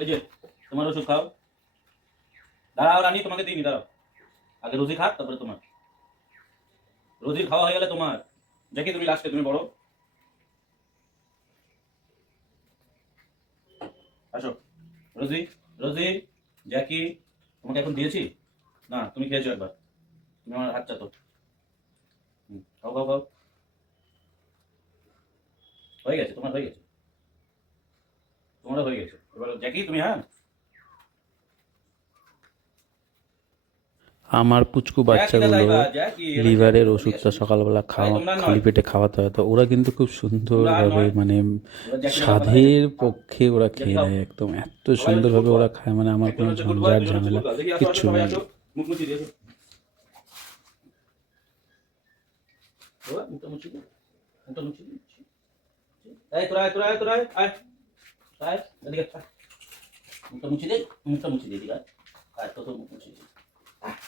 এই যে তোমার ওষুধ খাও। দাঁড়াও রানী, তোমাকে দিইনি, দাঁড়াও। আগে রোজি খাক, তারপরে তোমার। রোজির খাওয়া হয়ে গেলে তোমার। জ্যাকি তুমি লাস্টে, তুমি বড়। আসো। রোজি, রোজি, জ্যাকি, তোমাকে এখন দিয়েছি না? তুমি খেয়েছো একবার, তুমি আমার হাত চাটো। খাও খাও খাও। হয়ে গেছে তোমার, হয়ে গেছে তোমারও হয়ে গেছে। এবার জ্যাকি তুমি, হ্যাঁ। আমার পুচকু জ্যাকি দাদা, বাচ্চাগুলো এবার জ্যাকি, এবার জ্যাকি লিভারের এদিকে ওষুধটা আসো। সকালবেলা ভাই খাওয়া তোমরা খালি নয়, পেটে খাওয়াতে হয়, তো ওরা কিন্তু খুব তোমরা আর সুন্দরভাবে নয়। মানে এবার জ্যাকি দাদা পালা, এই যে স্বাদের খাও। পক্ষে ওরা জ্যাকি খেয়ে খাও। নেয় একদম, এত সবাই হচ্ছে গুড সুন্দরভাবে বয়। ওরা খায়, মানে আমার একজন কোনো হচ্ছে গুড বয়, ঝঞ্ঝাট দুজন হচ্ছে ঝামেলা গুড গার্ল। দেখি আসো আসো, কিচ্ছু সবাই নেই। আসো। মুখ মুছি দিয়ে এসো। বাবা, মুখটা মুছি দে, মুখটা মুছি দে। এই তোরা আয়, তোরা আয়, তোরা আয়, আয়, আয়, এদিকে আয়। মুখটা মুছি দে, মুখটা মুছি দে, এদিকে আয়। আয়, তো মুখ মুছি দে।